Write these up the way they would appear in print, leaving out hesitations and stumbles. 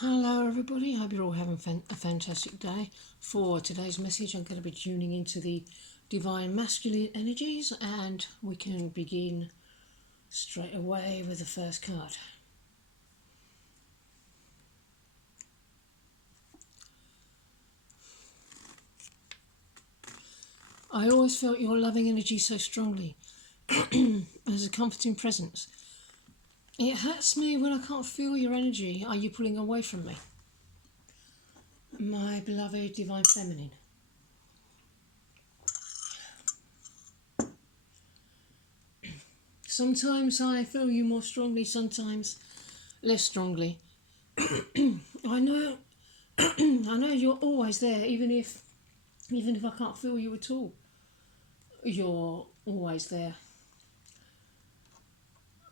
Hello everybody, I hope you're all having a fantastic day. For today's message I'm going to be tuning into the divine masculine energies, and we can begin straight away with the first card. I always felt your loving energy so strongly as a comforting presence. It hurts me when I can't feel your energy. Are you pulling away from me? My beloved divine feminine. Sometimes I feel you more strongly, sometimes less strongly. I know I know you're always there, even if I can't feel you at all. You're always there.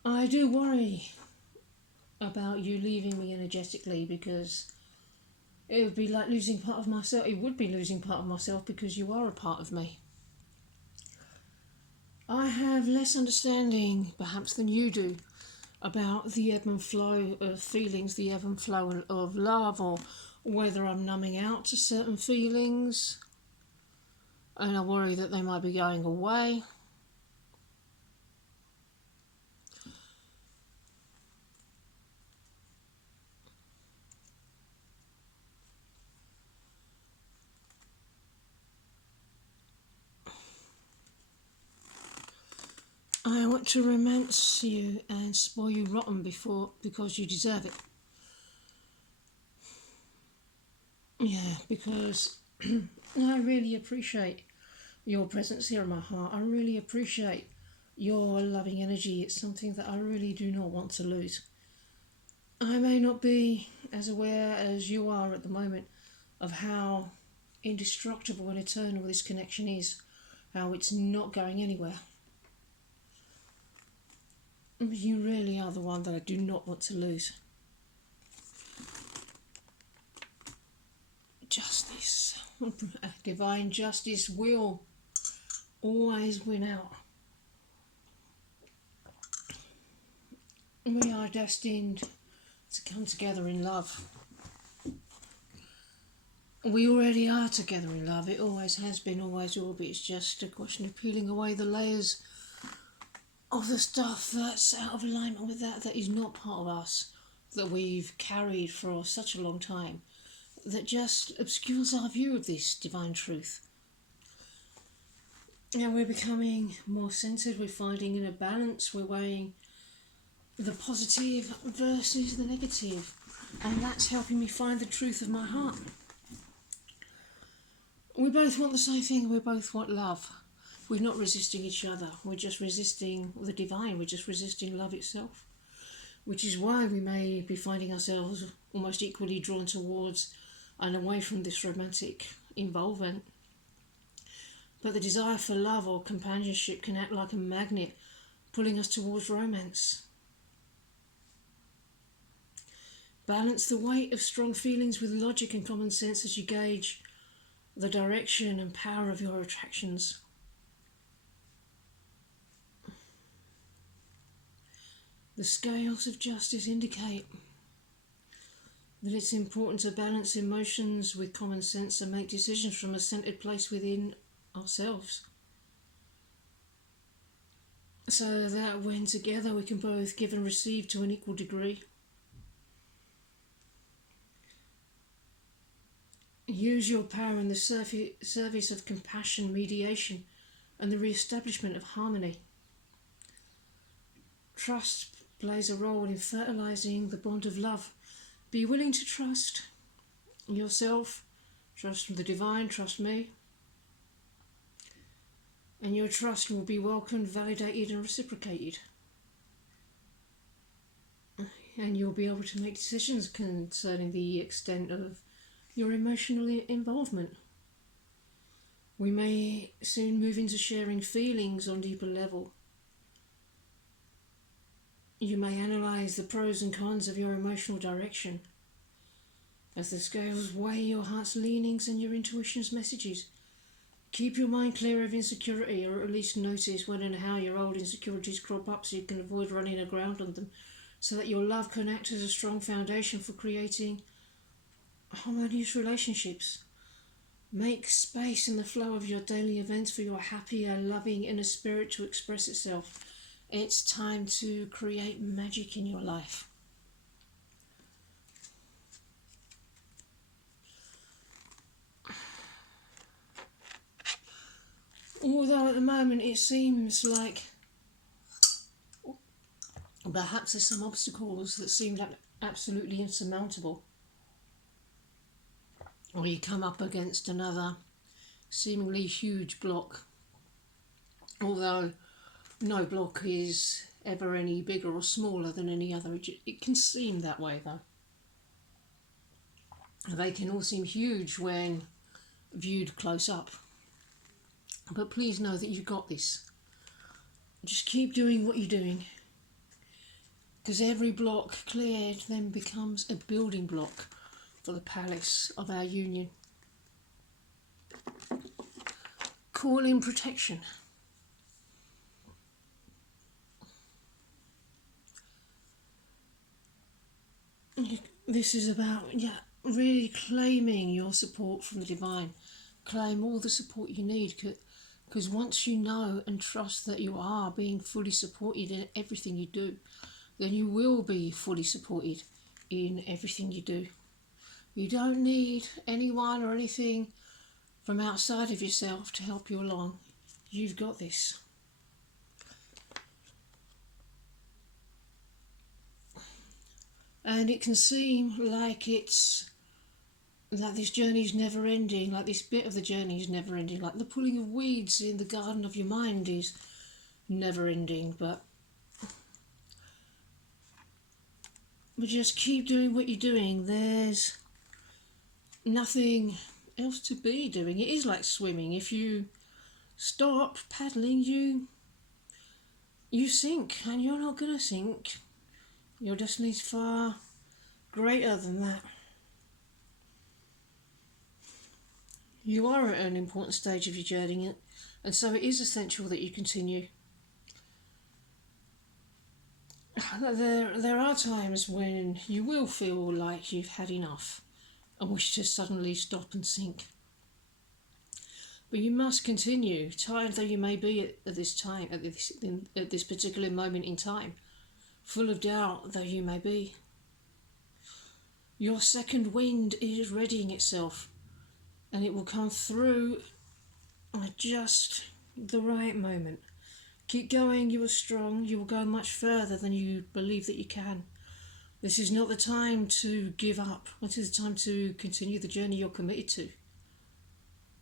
I do worry about you leaving me energetically, because it would be like losing part of myself. It would be losing part of myself because you are a part of me. I have less understanding, perhaps, than you do about the ebb and flow of feelings, the ebb and flow of love, or whether I'm numbing out to certain feelings, and I worry that they might be going away. I want to romance you and spoil you rotten because you deserve it. Yeah, because I really appreciate your presence here in my heart. I really appreciate your loving energy. It's something that I really do not want to lose. I may not be as aware as you are at the moment of how indestructible and eternal this connection is, how it's not going anywhere. You really are the one that I do not want to lose. Justice, divine justice will always win out. We are destined to come together in love. We already are together in love. It always has been, always will be. It's just a question of peeling away the layers of the stuff that's out of alignment with that is not part of us, that we've carried for such a long time, that just obscures our view of this divine truth. Now we're becoming more centered, we're finding inner balance, we're weighing the positive versus the negative, and that's helping me find the truth of my heart. We both want the same thing, we both want love. We're not resisting each other, we're just resisting the divine, we're just resisting love itself. Which is why we may be finding ourselves almost equally drawn towards and away from this romantic involvement. But the desire for love or companionship can act like a magnet, pulling us towards romance. Balance the weight of strong feelings with logic and common sense as you gauge the direction and power of your attractions. The scales of justice indicate that it's important to balance emotions with common sense and make decisions from a centered place within ourselves, so that when together we can both give and receive to an equal degree. Use your power in the service of compassion, mediation, and the re-establishment of harmony. Trust plays a role in fertilizing the bond of love. Be willing to trust yourself, trust the divine, trust me, and your trust will be welcomed, validated, and reciprocated. And you'll be able to make decisions concerning the extent of your emotional involvement. We may soon move into sharing feelings on a deeper level. You may analyse the pros and cons of your emotional direction as the scales weigh your heart's leanings and your intuition's messages. Keep your mind clear of insecurity, or at least notice when and how your old insecurities crop up so you can avoid running aground on them, so that your love can act as a strong foundation for creating harmonious relationships. Make space in the flow of your daily events for your happier, loving inner spirit to express itself. It's time to create magic in your life. Although at the moment it seems like perhaps there's some obstacles that seem absolutely insurmountable, or you come up against another seemingly huge block, although no block is ever any bigger or smaller than any other. It can seem that way though. They can all seem huge when viewed close up. But please know that you've got this. Just keep doing what you're doing, because every block cleared then becomes a building block for the palace of our union. Call in protection. This is about, really claiming your support from the divine. Claim all the support you need, because once you know and trust that you are being fully supported in everything you do, then you will be fully supported in everything you do. You don't need anyone or anything from outside of yourself to help you along. You've got this. And it can seem like this journey is never ending, like this bit of the journey is never ending, like the pulling of weeds in the garden of your mind is never ending, but just keep doing what you're doing. There's nothing else to be doing. It is like swimming. If you stop paddling, you sink, and you're not going to sink. Your destiny's far greater than that. You are at an important stage of your journey, and so it is essential that you continue. There are times when you will feel like you've had enough and wish to suddenly stop and sink. But you must continue, tired though you may be at this particular moment in time, full of doubt though you may be. Your second wind is readying itself, and it will come through at just the right moment. Keep going, you are strong, you will go much further than you believe that you can. This is not the time to give up. It is the time to continue the journey you're committed to.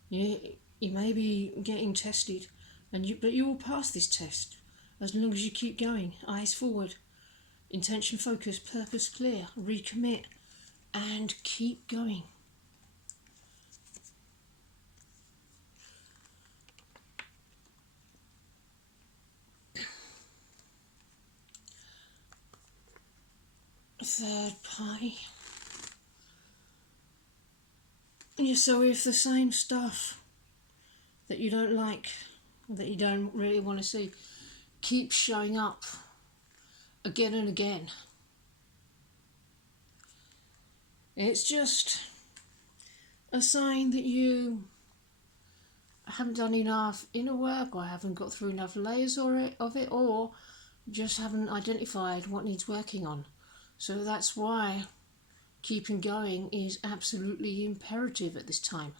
You may be getting tested, but you will pass this test as long as you keep going. Eyes forward, intention focused, purpose clear, recommit, and keep going. Third party. So if the same stuff that you don't like, that you don't really want to see, keeps showing up again and again, it's just a sign that you haven't done enough inner work, or haven't got through enough layers of it, or just haven't identified what needs working on. So that's why keeping going is absolutely imperative at this time.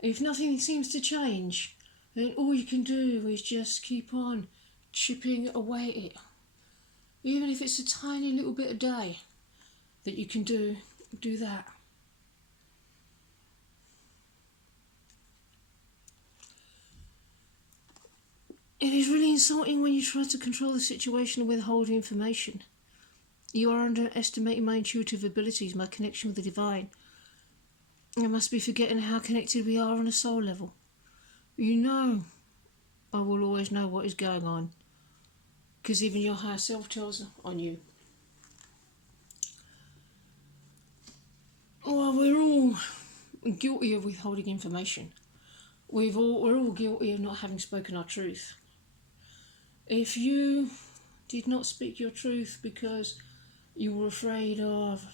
If nothing seems to change, then all you can do is just keep on chipping away at it. Even if it's a tiny little bit a day that you can do that. It is really insulting when you try to control the situation and withhold information. You are underestimating my intuitive abilities, my connection with the divine. I must be forgetting how connected we are on a soul level. You know, I will always know what is going on, because even your higher self tells on you. Well, we're all guilty of withholding information. We're all guilty of not having spoken our truth. If you did not speak your truth because you were afraid of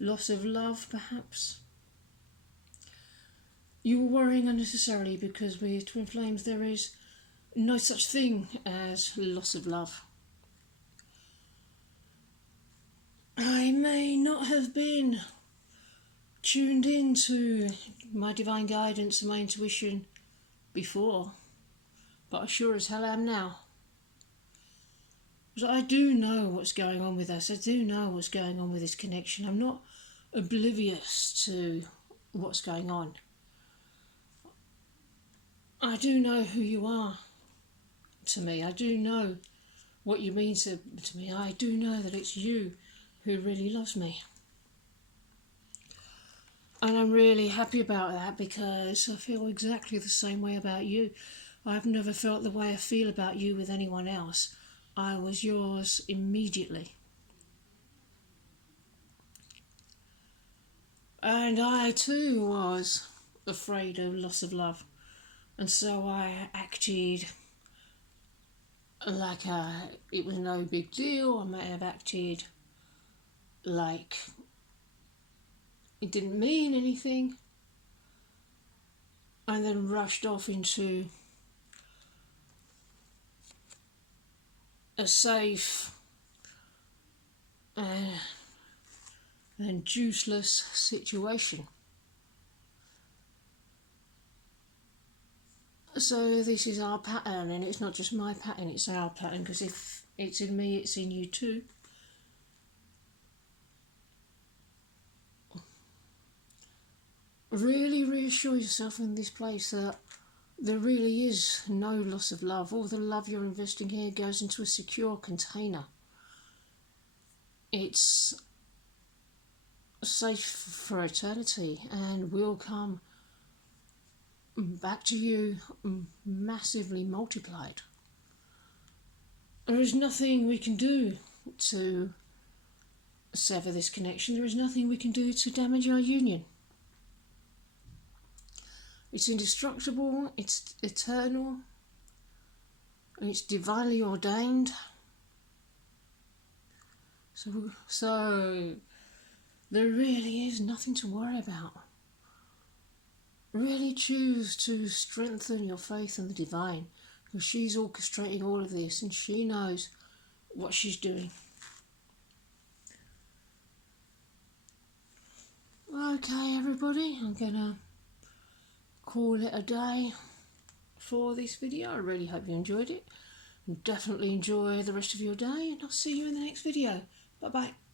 loss of love perhaps. You were worrying unnecessarily because with twin flames there is no such thing as loss of love. I may not have been tuned in to my divine guidance and my intuition before, but I sure as hell am now. Because I do know what's going on with us. I do know what's going on with this connection. I'm not oblivious to what's going on. I do know who you are to me. I do know what you mean to me. I do know that it's you who really loves me. And I'm really happy about that because I feel exactly the same way about you. I've never felt the way I feel about you with anyone else. I was yours immediately. And I too was afraid of loss of love. And so I acted like it was no big deal. I might have acted like it didn't mean anything. And then rushed off into a safe and juiceless situation. So this is our pattern, and it's not just my pattern, it's our pattern, because if it's in me, it's in you too. Really reassure yourself in this place that there really is no loss of love. All the love you're investing here goes into a secure container. It's safe for eternity and will come back to you massively multiplied. There is nothing we can do to sever this connection. There is nothing we can do to damage our union. It's indestructible, it's eternal, and it's divinely ordained. So there really is nothing to worry about. Really choose to strengthen your faith in the divine, because she's orchestrating all of this and she knows what she's doing. Okay, everybody, I'm gonna call it a day for this video. I really hope you enjoyed it. And definitely enjoy the rest of your day, and I'll see you in the next video. Bye bye.